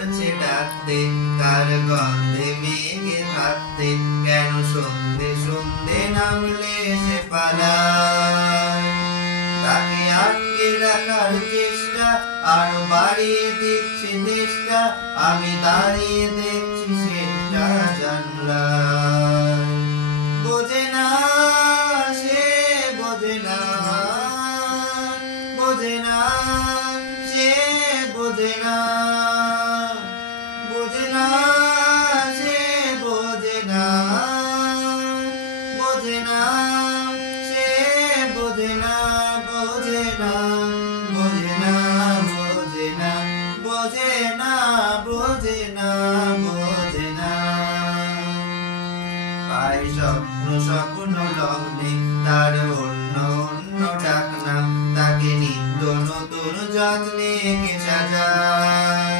ডাকতে কার গন্ধে মেঘে থাকতে কেন সন্ধে সন্ধে নামলে সে পালায় তাকে আটকে রাখার চেষ্টা আরো বাড়িয়ে দিচ্ছে চেষ্টা আমি দাঁড়িয়ে দেখছি সেটা জানলায় বোঝে না সে বোঝে না বোঝে না সে বোঝে না বোঝে না সে বোঝে না বোঝে না সে বোঝে না বোঝে না বোঝে না বোঝে না বোঝে না বোঝে না বোঝে না পাই স্বপ্ন স্বপ্ন লগ্নে তার অন্য অন্য ডাকনা তাকে নিত্য নতুন যত্নে কে সাজায়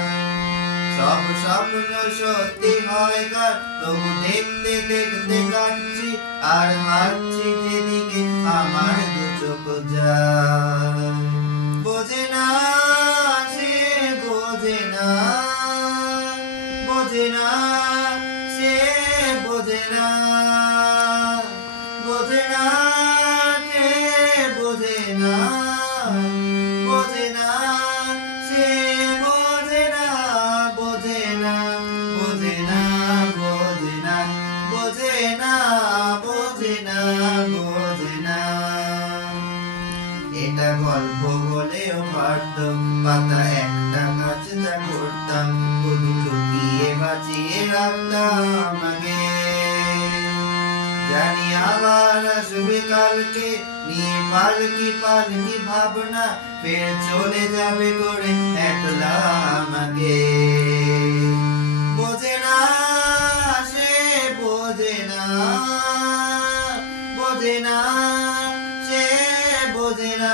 সব স্বপ্ন সত্যি হয় কার তবু দেখতে দেখতে কাটছি আর হাঁটছি যেদিকে আমার দু চোখ যায় বোঝে না সে বোঝে না বোঝে না সে বোঝে না বোঝে না সে বোঝে না বোঝে না সে বোঝে না বোঝে না বোঝে না বোঝে না বোঝে না বোঝে না বোঝে না এটা গল্প বলেও পারত পাতা একটা গাছ যা করতাম শুধু লুকিয়ে বাঁচিয়ে রাখতাম আগে জানি আবার আসবে কালকে নিয়ে পালকি পালকি ভাবনা ফের চলে যাবে করে একলা আমাকে বোঝে না সে বোঝে না বোঝে না সে বোঝে না